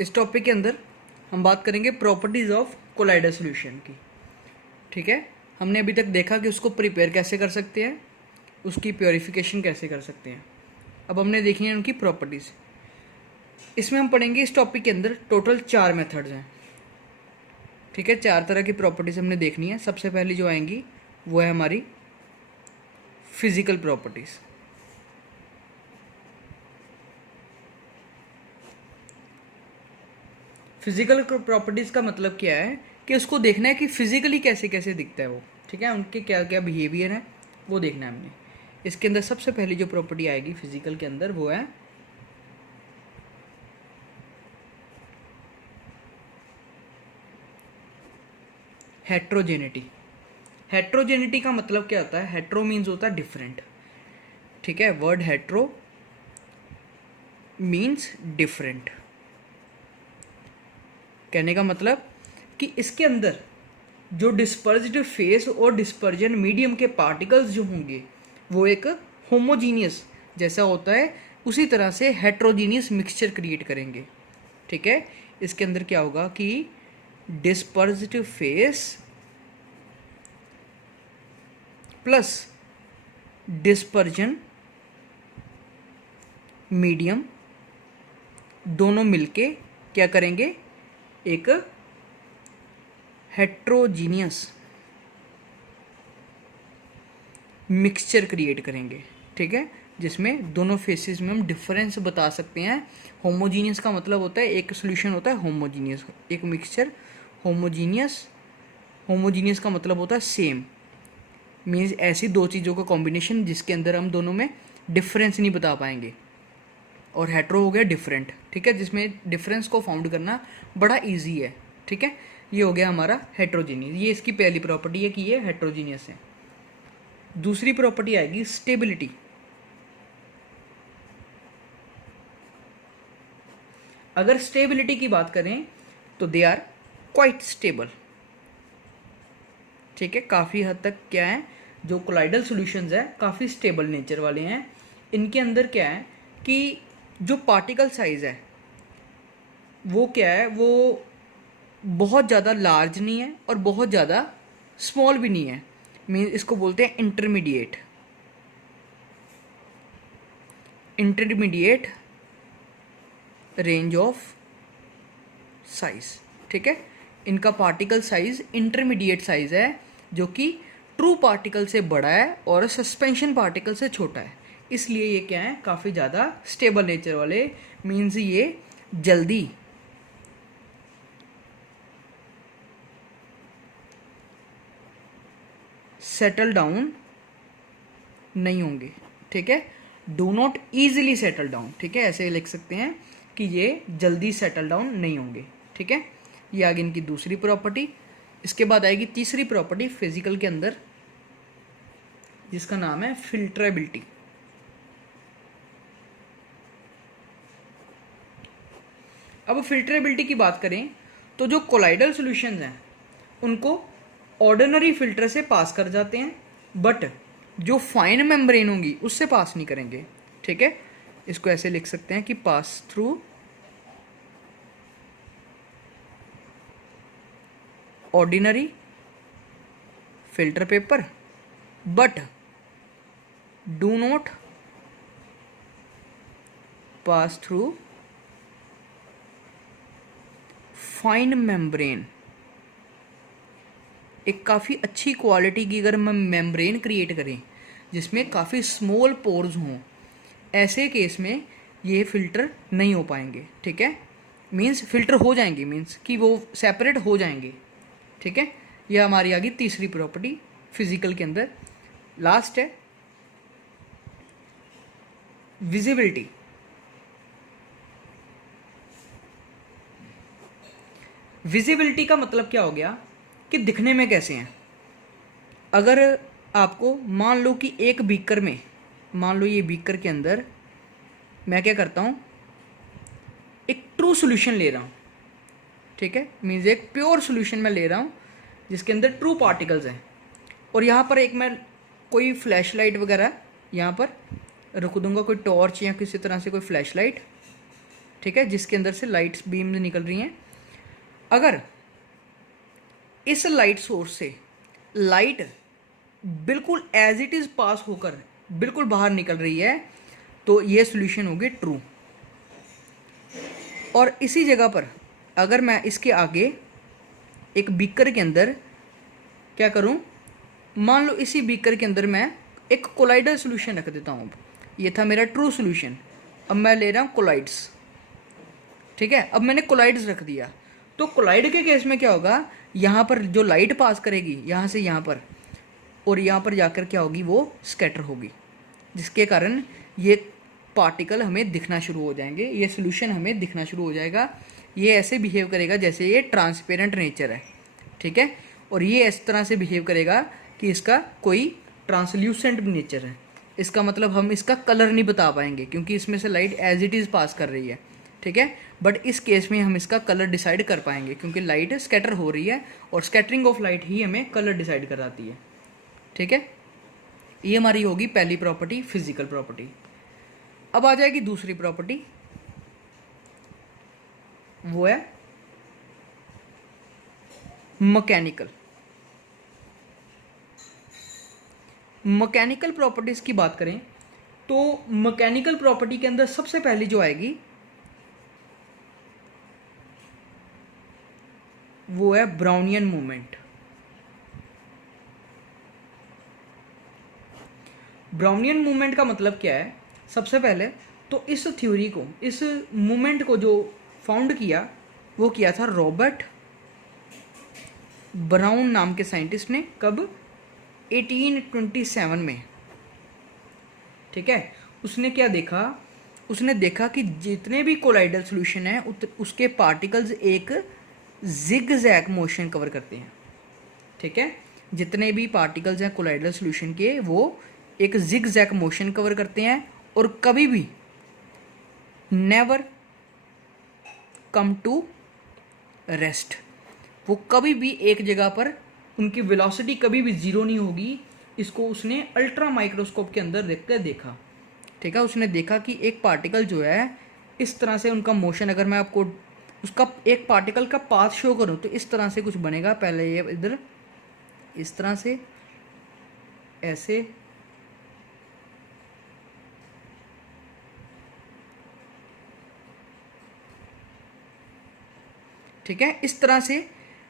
इस टॉपिक के अंदर हम बात करेंगे प्रॉपर्टीज़ ऑफ कोलाइडल सॉल्यूशन की। ठीक है, हमने अभी तक देखा कि उसको प्रिपेयर कैसे कर सकते हैं, उसकी प्योरीफिकेशन कैसे कर सकते हैं। अब हमने देखी है उनकी प्रॉपर्टीज़। इसमें हम पढ़ेंगे इस टॉपिक के अंदर टोटल 4 मेथड्स हैं। ठीक है, 4 तरह की प्रॉपर्टीज़ हमने देखनी है। सबसे पहली जो आएंगी वो है हमारी फिजिकल प्रॉपर्टीज़। फिजिकल प्रॉपर्टीज़ का मतलब क्या है कि उसको देखना है कि फिजिकली कैसे कैसे दिखता है वो। ठीक है, उनके क्या क्या बिहेवियर है वो देखना है हमने। इसके अंदर सबसे पहली जो प्रॉपर्टी आएगी फिजिकल के अंदर वो है हेट्रोजेनिटी। हेट्रोजेनिटी का मतलब क्या होता है? हेट्रो मीन्स होता है डिफरेंट। ठीक है, वर्ड हेट्रो मीन्स डिफरेंट। कहने का मतलब कि इसके अंदर जो डिस्पर्ज्ड फेस और डिस्पर्जन मीडियम के पार्टिकल्स जो होंगे वो एक होमोजीनियस जैसा होता है, उसी तरह से हेट्रोजीनियस मिक्सचर क्रिएट करेंगे। ठीक है, इसके अंदर क्या होगा कि डिस्पर्ज्ड फेस प्लस डिस्पर्जन मीडियम दोनों मिलके क्या करेंगे? एक हेट्रोजीनियस मिक्सचर क्रिएट करेंगे। ठीक है, जिसमें दोनों फेसेस में हम डिफरेंस बता सकते हैं। होमोजीनियस का मतलब होता है एक सोल्यूशन होता है होमोजीनियस, एक मिक्सचर होमोजीनियस। होमोजीनियस का मतलब होता है सेम, मीन्स ऐसी दो चीज़ों का कॉम्बिनेशन जिसके अंदर हम दोनों में डिफरेंस नहीं बता पाएंगे। और हेट्रो हो गया डिफरेंट। ठीक है, जिसमें डिफरेंस को फाउंड करना बड़ा ईजी है। ठीक है, ये हो गया हमारा हेट्रोजीनियस। ये इसकी पहली प्रॉपर्टी है कि ये हेट्रोजीनियस है। दूसरी प्रॉपर्टी आएगी स्टेबिलिटी। अगर स्टेबिलिटी की बात करें तो दे आर क्वाइट स्टेबल। ठीक है, काफ़ी हद तक क्या है, जो कोलाइडल सॉल्यूशंस है काफ़ी स्टेबल नेचर वाले हैं। इनके अंदर क्या है कि जो पार्टिकल साइज है वो क्या है, वो बहुत ज़्यादा लार्ज नहीं है और बहुत ज़्यादा स्मॉल भी नहीं है। मीन इसको बोलते हैं intermediate. Intermediate range of size. ठीक है, इनका पार्टिकल साइज इंटरमीडिएट साइज है, जो कि ट्रू पार्टिकल से बड़ा है और सस्पेंशन पार्टिकल से छोटा है। इसलिए ये क्या है, काफ़ी ज़्यादा स्टेबल नेचर वाले। मीन्स ये जल्दी सेटल डाउन नहीं होंगे। ठीक है, do not easily settle down. ठीक है, ऐसे लिख सकते हैं कि ये जल्दी सेटल डाउन नहीं होंगे। ठीक है, ये आगे इनकी दूसरी प्रॉपर्टी। इसके बाद आएगी तीसरी प्रॉपर्टी फिजिकल के अंदर, जिसका नाम है फिल्ट्रेबिलिटी। अब फिल्ट्रेबिलिटी की बात करें तो जो कोलाइडल सॉल्यूशंस हैं उनको ऑर्डिनरी फिल्टर से पास कर जाते हैं, बट जो फाइन मेम्ब्रेन होंगी उससे पास नहीं करेंगे। ठीक है, इसको ऐसे लिख सकते हैं कि pass through ordinary filter paper but do not pass through fine membrane. एक काफ़ी अच्छी क्वालिटी की अगर हम मेम्ब्रेन क्रिएट करें जिसमें काफ़ी स्मॉल पोर्स हों, ऐसे केस में ये फिल्टर नहीं हो पाएंगे। ठीक है, मीन्स फिल्टर हो जाएंगे, मीन्स कि वो सेपरेट हो जाएंगे। ठीक है, यह हमारी आ गई तीसरी प्रॉपर्टी फिजिकल के अंदर। लास्ट है विजिबिलिटी। विजिबिलिटी का मतलब क्या हो गया कि दिखने में कैसे हैं। अगर आपको मान लो कि एक बीकर में, मान लो ये बीकर के अंदर मैं क्या करता हूँ, एक ट्रू सॉल्यूशन ले रहा हूँ। ठीक है, मीन्स एक प्योर सॉल्यूशन मैं ले रहा हूँ जिसके अंदर ट्रू पार्टिकल्स हैं, और यहाँ पर एक मैं कोई फ्लैश लाइट वगैरह यहाँ पर रख दूंगा, कोई टॉर्च या किसी तरह से कोई फ्लैश लाइट, ठीक है, जिसके अंदर से लाइट्स बीम निकल रही हैं। अगर इस लाइट सोर्स से लाइट बिल्कुल एज इट इज़ पास होकर बिल्कुल बाहर निकल रही है तो ये सॉल्यूशन होगी ट्रू। और इसी जगह पर अगर मैं इसके आगे एक बीकर के अंदर क्या करूं, मान लो इसी बीकर के अंदर मैं एक कोलाइडर सॉल्यूशन रख देता हूं। अब ये था मेरा ट्रू सॉल्यूशन, अब मैं ले रहा हूं कोलाइड्स। ठीक है, अब मैंने कोलाइड्स रख दिया तो कोलाइड के केस में क्या होगा, यहाँ पर जो लाइट पास करेगी यहाँ से यहाँ पर और यहाँ पर जाकर क्या होगी, वो स्कैटर होगी, जिसके कारण ये पार्टिकल हमें दिखना शुरू हो जाएंगे, ये सॉल्यूशन हमें दिखना शुरू हो जाएगा। ये ऐसे बिहेव करेगा जैसे ये ट्रांसपेरेंट नेचर है। ठीक है, और ये इस तरह से बिहेव करेगा कि इसका कोई ट्रांसल्यूसेंट नेचर है। इसका मतलब हम इसका कलर नहीं बता पाएंगे क्योंकि इसमें से लाइट एज इट इज़ पास कर रही है। ठीक है, बट इस केस में हम इसका कलर डिसाइड कर पाएंगे क्योंकि लाइट स्कैटर हो रही है और स्कैटरिंग ऑफ लाइट ही हमें कलर डिसाइड कराती है। ठीक है, ये हमारी होगी पहली प्रॉपर्टी, फिजिकल प्रॉपर्टी। अब आ जाएगी दूसरी प्रॉपर्टी, वो है मैकेनिकल। मैकेनिकल प्रॉपर्टीज की बात करें तो मैकेनिकल प्रॉपर्टी के अंदर सबसे पहली जो आएगी वो है ब्राउनियन मूवमेंट। ब्राउनियन मूवमेंट का मतलब क्या है, सबसे पहले तो इस थ्योरी को, इस मूवमेंट को जो फाउंड किया वो किया था रॉबर्ट ब्राउन नाम के साइंटिस्ट ने। कब? 1827 में। ठीक है, उसने क्या देखा, उसने देखा कि जितने भी कोलाइडल सॉल्यूशन है उसके पार्टिकल्स एक जिग-जैग मोशन कवर करते हैं। ठीक है, जितने भी पार्टिकल्स हैं कोलाइडल सॉल्यूशन के वो एक जिग-जैग मोशन कवर करते हैं और कभी भी नेवर कम टू रेस्ट, वो कभी भी एक जगह पर, उनकी वेलोसिटी कभी भी ज़ीरो नहीं होगी। इसको उसने अल्ट्रा माइक्रोस्कोप के अंदर देख कर देखा। ठीक है, उसने देखा कि एक पार्टिकल जो है इस तरह से उनका मोशन, अगर मैं आपको उसका एक पार्टिकल का पाथ शो करूं तो इस तरह से कुछ बनेगा। पहले ये इधर इस तरह से ऐसे, ठीक है, इस तरह से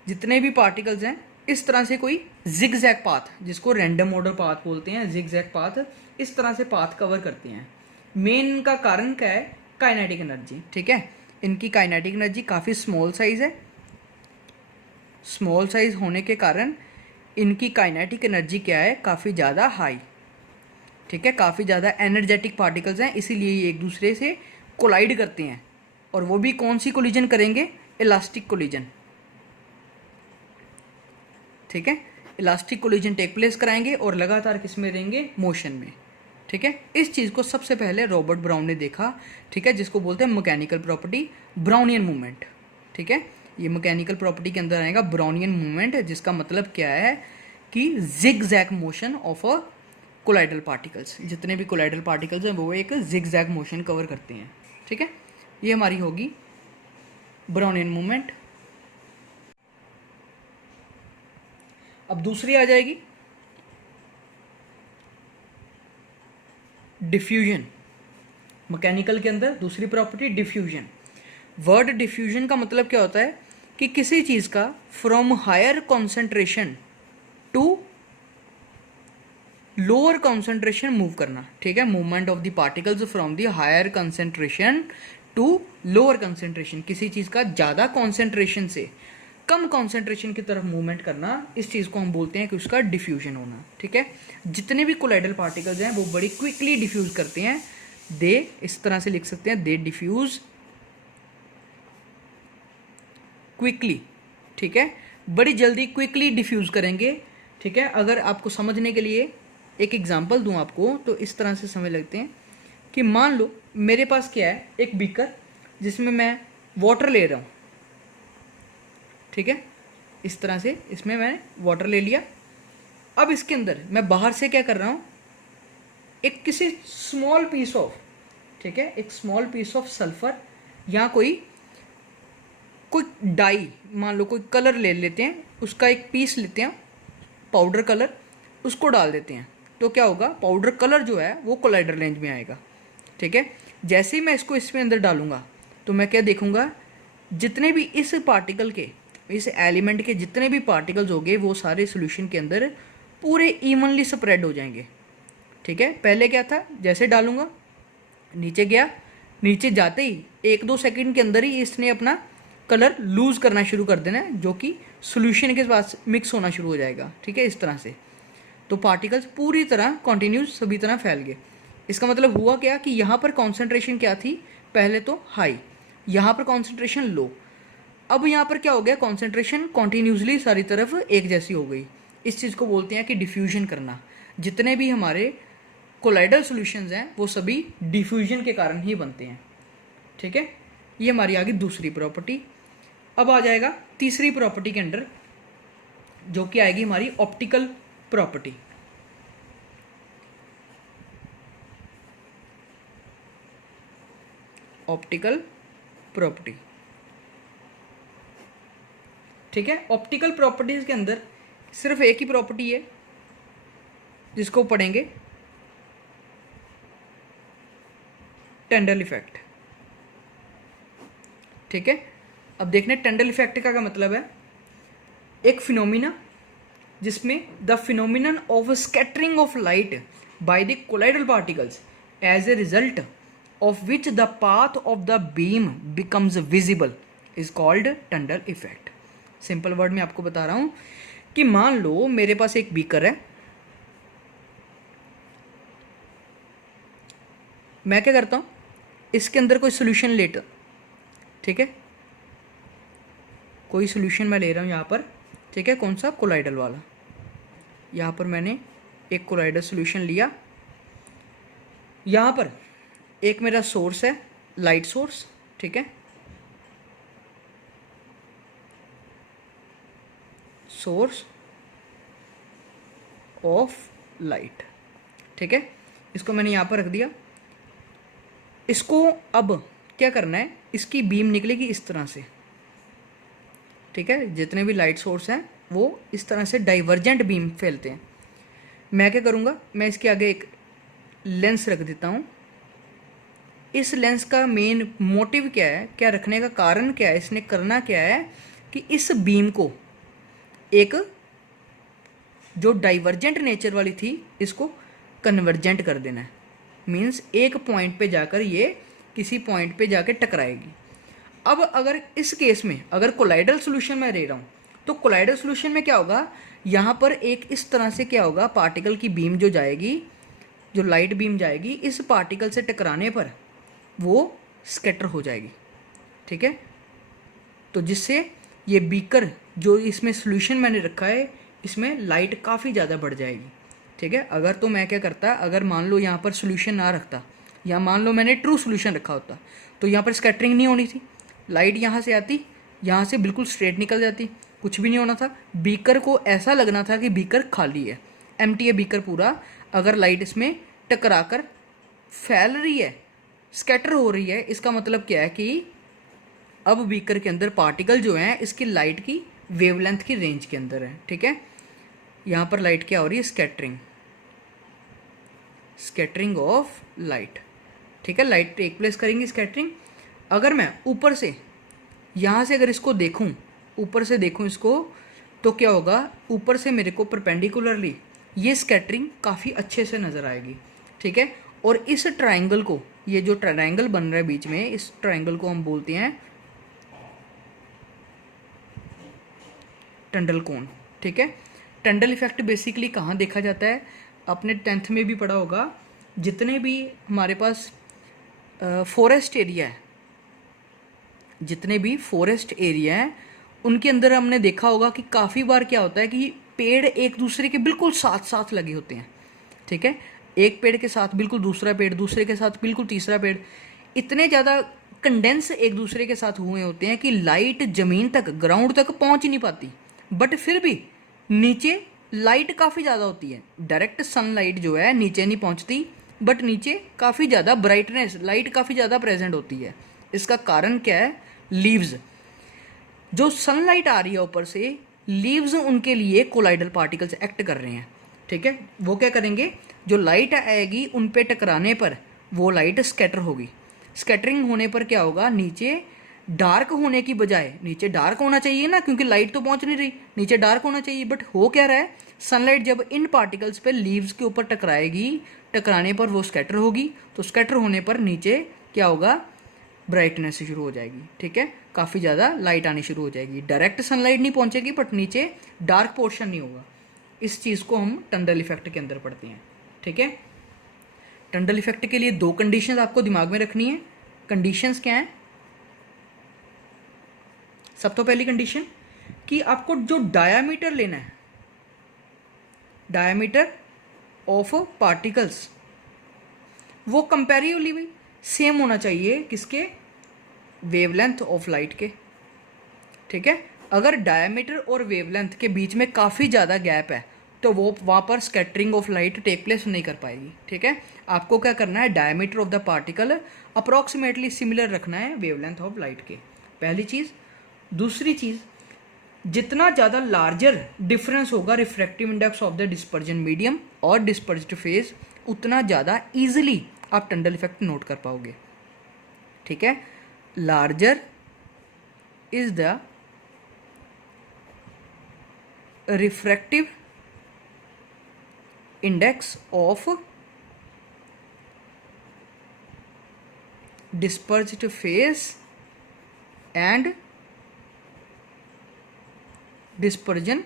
जितने भी पार्टिकल्स हैं इस तरह से कोई जिग-जैग पाथ, जिसको रैंडम ऑर्डर पाथ बोलते हैं, जिग-जैग पाथ, इस तरह से पाथ कवर करते हैं। मेन इनका कारण क्या है, काइनेटिक एनर्जी। ठीक है, इनकी काइनेटिक एनर्जी काफ़ी स्मॉल साइज़ है। स्मॉल साइज़ होने के कारण इनकी काइनेटिक एनर्जी क्या है, काफ़ी ज़्यादा हाई। ठीक है, काफ़ी ज़्यादा एनर्जेटिक पार्टिकल्स हैं, इसीलिए ये एक दूसरे से कोलाइड करते हैं। और वो भी कौन सी कोलिजन करेंगे, इलास्टिक कोलिजन। ठीक है, इलास्टिक कोलिजन टेक प्लेस कराएंगे और लगातार किस में रहेंगे, मोशन में। ठीक है, इस चीज़ को सबसे पहले रॉबर्ट ब्राउन ने देखा। ठीक है, जिसको बोलते हैं मैकेनिकल प्रॉपर्टी, ब्राउनियन मूवमेंट। ठीक है, ये मैकेनिकल प्रॉपर्टी के अंदर आएगा ब्राउनियन मूवमेंट, जिसका मतलब क्या है कि zigzag motion of a colloidal particles. जितने भी कोलाइडल पार्टिकल्स हैं वो एक जिग-जैग मोशन कवर करते हैं। ठीक है, ये हमारी होगी ब्राउनियन मूवमेंट। अब दूसरी आ जाएगी डिफ्यूजन। मैकेनिकल के अंदर दूसरी प्रॉपर्टी डिफ्यूजन। वर्ड डिफ्यूजन का मतलब क्या होता है कि किसी चीज़ का from higher concentration to lower concentration move करना। ठीक है, movement of the particles from the higher concentration to lower concentration, किसी चीज़ का ज़्यादा कॉन्सेंट्रेशन से कम कॉन्सेंट्रेशन की तरफ मूवमेंट करना, इस चीज़ को हम बोलते हैं कि उसका डिफ्यूजन होना। ठीक है, जितने भी कोलाइडल पार्टिकल्स हैं वो बड़ी क्विकली डिफ्यूज करते हैं। दे, इस तरह से लिख सकते हैं, दे डिफ्यूज क्विकली। ठीक है, बड़ी जल्दी क्विकली डिफ्यूज करेंगे। ठीक है, अगर आपको समझने के लिए एक एग्जांपल दूं आपको तो इस तरह से समझ लगते हैं कि मान लो मेरे पास क्या है, एक बीकर जिसमें मैं वाटर ले रहा हूँ। ठीक है, इस तरह से इसमें मैंने वाटर ले लिया। अब इसके अंदर मैं बाहर से क्या कर रहा हूँ, एक किसी स्मॉल पीस ऑफ, ठीक है, एक स्मॉल पीस ऑफ सल्फर यहाँ कोई डाई, मान लो कोई कलर ले लेते हैं, उसका एक पीस लेते हैं पाउडर कलर, उसको डाल देते हैं, तो क्या होगा, पाउडर कलर जो है वो कोलाइडर रेंज में आएगा। ठीक है, जैसे ही मैं इसको इसमें अंदर डालूंगा तो मैं क्या देखूंगा, जितने भी इस पार्टिकल के, इस एलिमेंट के जितने भी पार्टिकल्स होंगे वो सारे सोल्यूशन के अंदर पूरे इवनली स्प्रेड हो जाएंगे। ठीक है, पहले क्या था, जैसे डालूंगा नीचे गया, नीचे जाते ही 1-2 सेकंड के अंदर ही इसने अपना कलर लूज करना शुरू कर देना है, जो कि सोल्यूशन के पास मिक्स होना शुरू हो जाएगा। ठीक है, इस तरह से तो पार्टिकल्स पूरी तरह कॉन्टिन्यूस सभी तरह फैल गए। इसका मतलब हुआ क्या कि यहाँ पर कॉन्सेंट्रेशन क्या थी, पहले तो हाई, यहाँ पर कॉन्सेंट्रेशन लो, अब यहाँ पर क्या हो गया, कॉन्सेंट्रेशन कॉन्टिन्यूसली सारी तरफ एक जैसी हो गई। इस चीज़ को बोलते हैं कि डिफ्यूजन करना। जितने भी हमारे कोलाइडल सॉल्यूशंस हैं वो सभी डिफ्यूजन के कारण ही बनते हैं। ठीक है, ये हमारी आ गई दूसरी प्रॉपर्टी। अब आ जाएगा तीसरी प्रॉपर्टी के अंडर, जो कि आएगी हमारी ऑप्टिकल प्रॉपर्टी। Optical property. ठीक है, ऑप्टिकल प्रॉपर्टीज के अंदर सिर्फ एक ही प्रॉपर्टी है जिसको पढ़ेंगे, टेंडल इफेक्ट। ठीक है, अब देखने टेंडल इफेक्ट का क्या मतलब है, एक फिनोमिना जिसमें the phenomenon of scattering of light by the colloidal particles as a result of which the path of the beam becomes visible is called Tyndall effect. Simple word में आपको बता रहा हूं कि मान लो मेरे पास एक बीकर है, मैं क्या करता हूं, इसके अंदर कोई सोल्यूशन लेता, ठीक है, कोई सोल्यूशन मैं ले रहा हूं यहाँ पर। ठीक है, कौन सा, कोलाइडल वाला। यहाँ पर मैंने एक कोलाइडल सोल्यूशन लिया, यहाँ पर एक मेरा सोर्स है, लाइट सोर्स। ठीक है, सोर्स ऑफ लाइट। ठीक है, इसको मैंने यहाँ पर रख दिया। इसको अब क्या करना है, इसकी बीम निकलेगी इस तरह से। ठीक है, जितने भी लाइट सोर्स हैं वो इस तरह से डाइवर्जेंट बीम फैलते हैं। मैं क्या करूँगा, मैं इसके आगे एक लेंस रख देता हूँ। इस लेंस का मेन मोटिव क्या है, क्या रखने का कारण क्या है, इसने करना क्या है कि इस बीम को एक जो डाइवर्जेंट नेचर वाली थी इसको कन्वर्जेंट कर देना है। मीन्स एक पॉइंट पे जाकर ये किसी पॉइंट पे जाकर टकराएगी। अब अगर इस केस में अगर कोलाइडल सॉल्यूशन मैं ले रहा हूँ तो कोलाइडल सॉल्यूशन में क्या होगा, यहाँ पर एक इस तरह से क्या होगा, पार्टिकल की बीम जो जाएगी, जो लाइट बीम जाएगी, इस पार्टिकल से टकराने पर वो स्कैटर हो जाएगी। ठीक है, तो जिससे ये बीकर जो इसमें सॉल्यूशन मैंने रखा है इसमें लाइट काफ़ी ज़्यादा बढ़ जाएगी। ठीक है, अगर तो मैं क्या करता, अगर मान लो यहाँ पर सॉल्यूशन ना रखता या मान लो मैंने ट्रू सॉल्यूशन रखा होता तो यहाँ पर स्कैटरिंग नहीं होनी थी, लाइट यहाँ से आती, यहाँ से बिल्कुल स्ट्रेट निकल जाती, कुछ भी नहीं होना था। बीकर को ऐसा लगना था कि बीकर खाली है, एम्प्टी है बीकर पूरा। अगर लाइट इसमें टकरा कर फैल रही है, स्कैटर हो रही है, इसका मतलब क्या है कि अब बीकर के अंदर पार्टिकल जो हैं इसकी लाइट की वेवलेंथ की रेंज के अंदर है। ठीक है, यहाँ पर लाइट क्या हो रही है, स्कैटरिंग, स्कैटरिंग ऑफ लाइट। ठीक है, लाइट टेक प्लेस करेंगी स्कैटरिंग। अगर मैं ऊपर से यहाँ से अगर इसको देखूँ, ऊपर से देखूँ इसको, तो क्या होगा, ऊपर से मेरे को परपेंडिकुलरली ये स्कैटरिंग काफ़ी अच्छे से नज़र आएगी। ठीक है, और इस ट्रायंगल को, ये जो ट्रायंगल बन रहा है बीच में, इस ट्रायंगल को हम बोलते हैं टंडल कोण। ठीक है, टंडल इफेक्ट बेसिकली कहाँ देखा जाता है, आपने 10th में भी पढ़ा होगा। जितने भी हमारे पास फॉरेस्ट एरिया है, जितने भी फॉरेस्ट एरिया हैं उनके अंदर हमने देखा होगा कि काफ़ी बार क्या होता है कि पेड़ एक दूसरे के बिल्कुल साथ साथ लगे होते हैं। ठीक है, एक पेड़ के साथ बिल्कुल दूसरा पेड़, दूसरे के साथ बिल्कुल तीसरा पेड़, इतने ज़्यादा कंडेंस एक दूसरे के साथ हुए होते हैं कि लाइट ज़मीन तक, ग्राउंड तक पहुंच ही नहीं पाती। बट फिर भी नीचे लाइट काफ़ी ज़्यादा होती है, डायरेक्ट सनलाइट जो है नीचे नहीं पहुंचती, बट नीचे काफ़ी ज़्यादा ब्राइटनेस, लाइट काफ़ी ज़्यादा प्रेजेंट होती है। इसका कारण क्या है? लीव्स, जो सनलाइट आ रही है ऊपर से, लीव्स उनके लिए कोलाइडल पार्टिकल्स एक्ट कर रहे हैं, ठीक है। वो क्या करेंगे, जो लाइट आएगी उन पे टकराने पर वो लाइट स्कैटर होगी। स्कैटरिंग होने पर क्या होगा, नीचे डार्क होने की बजाय, नीचे डार्क होना चाहिए ना, क्योंकि लाइट तो पहुंच नहीं रही, नीचे डार्क होना चाहिए, बट हो क्या रहा है, सनलाइट जब इन पार्टिकल्स पे लीव्स के ऊपर टकराएगी, टकराने पर वो स्कैटर होगी, तो स्कैटर होने पर नीचे क्या होगा, ब्राइटनेस शुरू हो जाएगी, ठीक है, काफ़ी ज़्यादा लाइट आनी शुरू हो जाएगी। डायरेक्ट सनलाइट नहीं पहुंचेगी, बट नीचे डार्क पोर्शन नहीं होगा। इस चीज़ को हम टंडल इफेक्ट के अंदर पढ़ते हैं, ठीक है। टंडल इफेक्ट के लिए 2 कंडीशंस आपको दिमाग में रखनी है। कंडीशंस क्या हैं? सब तो पहली कंडीशन कि आपको जो डायामीटर लेना है, डायामीटर ऑफ पार्टिकल्स, वो कंपैरेटिवली भी सेम होना चाहिए किसके, वेवलेंथ ऑफ लाइट के, ठीक है। अगर डायमीटर और वेवलेंथ के बीच में काफ़ी ज़्यादा गैप है तो वो वहाँ पर scattering of light take place नहीं कर पाएगी, ठीक है। आपको क्या करना है, diameter of the particle approximately similar रखना है वेवलेंथ ऑफ लाइट के, पहली चीज़। दूसरी चीज़, जितना ज़्यादा लार्जर डिफरेंस होगा refractive index of the dispersion medium और डिस्पर्ज्ड फेज, उतना ज़्यादा ईजिली आप टंडल इफेक्ट नोट कर पाओगे, ठीक है। Larger is the refractive index of dispersed phase and dispersion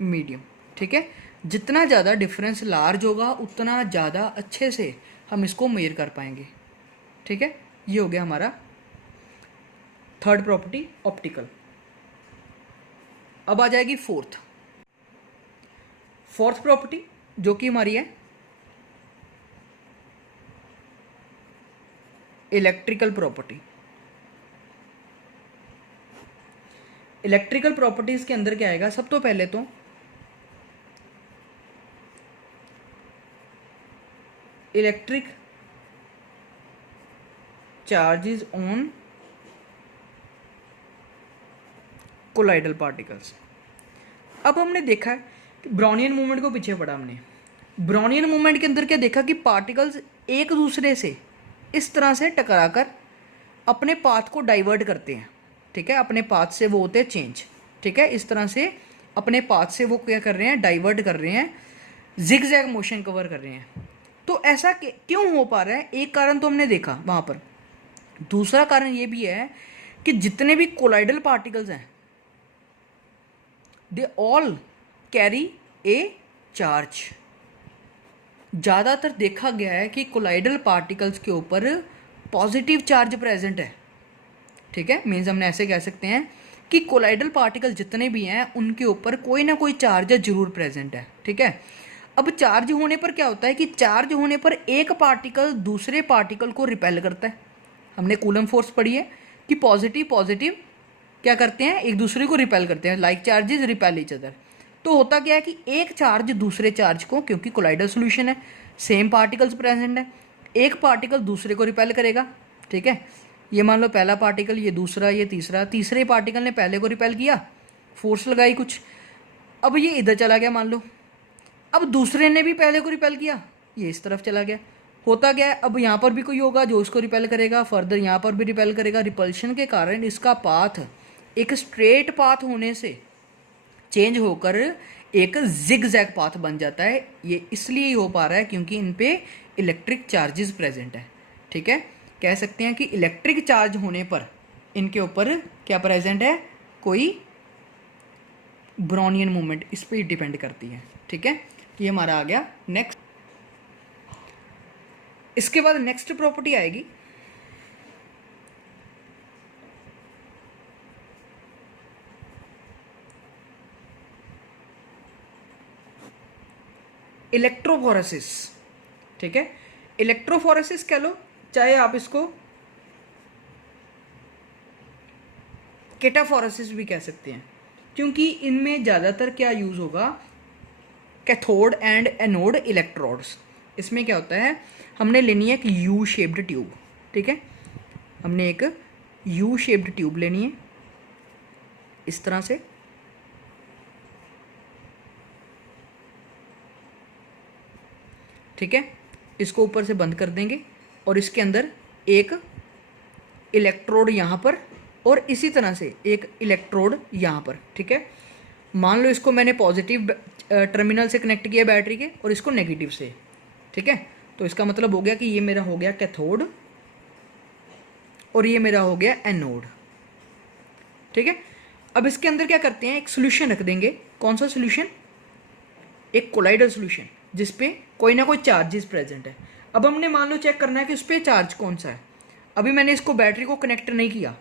medium, ठीक है। जितना ज़्यादा डिफरेंस लार्ज होगा उतना ज़्यादा अच्छे से हम इसको मेजर कर पाएंगे, ठीक है। ये हो गया हमारा थर्ड प्रॉपर्टी, ऑप्टिकल। अब आ जाएगी फोर्थ प्रॉपर्टी, जो कि हमारी है इलेक्ट्रिकल प्रॉपर्टी। इलेक्ट्रिकल प्रॉपर्टीज के अंदर क्या आएगा, सब तो पहले तो electric charges on colloidal particles. अब हमने देखा है कि ब्राउनियन मूवमेंट को पीछे पढ़ा हमने। ब्राउनियन मूवमेंट के अंदर क्या देखा कि पार्टिकल्स एक दूसरे से इस तरह से टकराकर अपने पाथ को डाइवर्ट करते हैं, ठीक है। अपने पाथ से वो होते हैं चेंज, ठीक है। इस तरह से अपने पाथ से वो क्या कर रहे हैं, डाइवर्ट कर रहे हैं, जिग जैग मोशन कवर कर रहे हैं। तो ऐसा क्यों हो पा रहा है, एक कारण तो हमने देखा वहाँ पर। दूसरा कारण ये भी है कि जितने भी कोलाइडल पार्टिकल्स हैं they all carry A charge. ज़्यादातर देखा गया है कि कोलाइडल पार्टिकल्स के ऊपर पॉजिटिव चार्ज प्रेजेंट है, ठीक है। मीन्स हमने ऐसे कह सकते हैं कि कोलाइडल पार्टिकल जितने भी हैं उनके ऊपर कोई ना कोई चार्ज जरूर प्रेजेंट है, ठीक है। अब चार्ज होने पर क्या होता है कि चार्ज होने पर एक पार्टिकल दूसरे पार्टिकल को रिपेल करता है। हमने कूलम फोर्स पढ़ी है कि पॉजिटिव क्या करते हैं, एक दूसरे को रिपेल करते हैं, like charges repel each other. तो होता क्या है कि एक चार्ज दूसरे चार्ज को, क्योंकि कोलाइडल सॉल्यूशन है, सेम पार्टिकल्स प्रेजेंट है, एक पार्टिकल दूसरे को रिपेल करेगा, ठीक है। ये मान लो पहला पार्टिकल, ये दूसरा, ये तीसरा, तीसरे पार्टिकल ने पहले को रिपेल किया, फोर्स लगाई कुछ, अब ये इधर चला गया मान लो, अब दूसरे ने भी पहले को रिपेल किया, ये इस तरफ चला गया। होता क्या है, अब यहाँ पर भी कोई होगा जो इसको रिपेल करेगा, फर्दर यहाँ पर भी रिपेल करेगा। रिपल्शन के कारण इसका पाथ एक स्ट्रेट पाथ होने से चेंज होकर एक जिग जैग पाथ बन जाता है। ये इसलिए ही हो पा रहा है क्योंकि इन पे इलेक्ट्रिक चार्जेस प्रेजेंट है, ठीक है। कह सकते हैं कि इलेक्ट्रिक चार्ज होने पर इनके ऊपर क्या प्रेजेंट है, कोई ब्राउनियन मूवमेंट इस पर डिपेंड करती है, ठीक है। ये हमारा आ गया नेक्स्ट। इसके बाद नेक्स्ट प्रॉपर्टी आएगी इलेक्ट्रोफोरेसिस, ठीक है। इलेक्ट्रोफोरेसिस कह लो, चाहे आप इसको केटाफोरेसिस भी कह सकते हैं, क्योंकि इनमें ज़्यादातर क्या यूज़ होगा, कैथोड एंड एनोड इलेक्ट्रोड्स। इसमें क्या होता है, हमने लेनी है एक यू शेप्ड ट्यूब, ठीक है। हमने एक यू शेप्ड ट्यूब लेनी है इस तरह से, ठीक है। इसको ऊपर से बंद कर देंगे और इसके अंदर एक इलेक्ट्रोड यहाँ पर और इसी तरह से एक इलेक्ट्रोड यहाँ पर, ठीक है। मान लो इसको मैंने पॉजिटिव टर्मिनल से कनेक्ट किया बैटरी के और इसको नेगेटिव से, ठीक है। तो इसका मतलब हो गया कि ये मेरा हो गया कैथोड और ये मेरा हो गया एनोड, ठीक है। अब इसके अंदर क्या करते हैं, एक सोल्यूशन रख देंगे। कौन सा सोल्यूशन? एक कोलाइडल सोल्यूशन जिसपे कोई ना कोई चार्जेस प्रेजेंट है। अब हमने मान लो चेक करना है कि उस पर चार्ज कौन सा है। अभी मैंने इसको बैटरी को कनेक्ट नहीं किया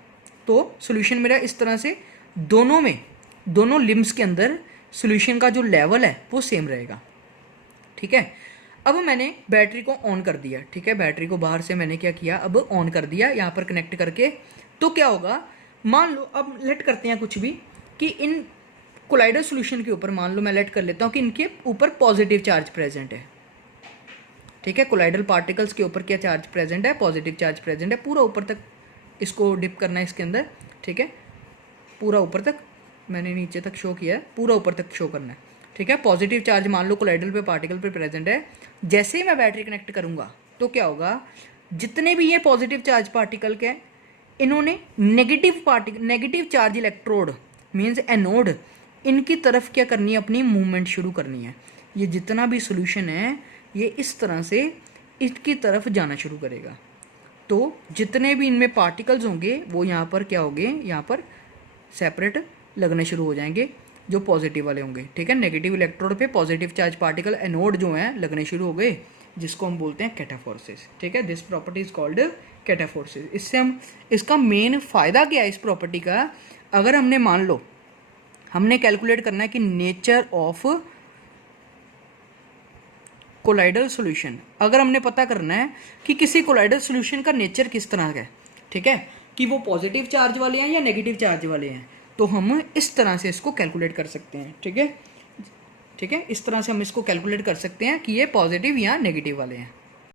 तो सोल्यूशन मेरा इस तरह से दोनों लिम्स के अंदर सोल्यूशन का जो लेवल है वो सेम रहेगा, ठीक है। अब मैंने बैटरी को ऑन कर दिया, ठीक है। बैटरी को बाहर से मैंने क्या किया, अब ऑन कर दिया यहाँ पर कनेक्ट करके। तो क्या होगा, मान लो अब लेट करते हैं कुछ भी कि इन कोलाइडल सोल्यूशन के ऊपर मान लो मैं लेट कर लेता हूँ कि इनके ऊपर पॉजिटिव चार्ज प्रेजेंट है, ठीक है। कोलाइडल पार्टिकल्स के ऊपर क्या चार्ज प्रेजेंट है, पॉजिटिव चार्ज प्रेजेंट है। पूरा ऊपर तक इसको डिप करना है इसके अंदर, ठीक है। पूरा ऊपर तक, मैंने नीचे तक शो किया है, पूरा ऊपर तक शो करना है, ठीक है। पॉजिटिव चार्ज मान लो कोलाइडल पे पार्टिकल पे प्रेजेंट है। जैसे ही मैं बैटरी कनेक्ट करूँगा तो क्या होगा, जितने भी ये पॉजिटिव चार्ज पार्टिकल के इन्होंने negative charge electrode means anode, इनकी तरफ क्या करनी है, अपनी मूवमेंट शुरू करनी है। ये जितना भी सोल्यूशन है ये इस तरह से इसकी तरफ जाना शुरू करेगा। तो जितने भी इनमें पार्टिकल्स होंगे वो यहाँ पर क्या होंगे, यहाँ पर सेपरेट लगने शुरू हो जाएंगे जो पॉजिटिव वाले होंगे, ठीक है। नेगेटिव इलेक्ट्रोड पे पॉजिटिव चार्ज पार्टिकल एनोड जो हैं लगने शुरू हो गए, जिसको हम बोलते हैं कैटाफोर्सिस, ठीक है। This property is called cataphoresis. इससे हम, इसका मेन फ़ायदा क्या है इस प्रॉपर्टी का, अगर हमने मान लो हमने कैलकुलेट करना है कि नेचर ऑफ कोलाइडल सॉल्यूशन, अगर हमने पता करना है कि किसी कोलाइडल सॉल्यूशन का नेचर किस तरह का है, ठीक है, कि वो पॉजिटिव चार्ज वाले हैं या नेगेटिव चार्ज वाले हैं, तो हम इस तरह से इसको कैलकुलेट कर सकते हैं, ठीक है। ठीक है, इस तरह से हम इसको कैलकुलेट कर सकते हैं कि ये पॉजिटिव या नेगेटिव वाले हैं।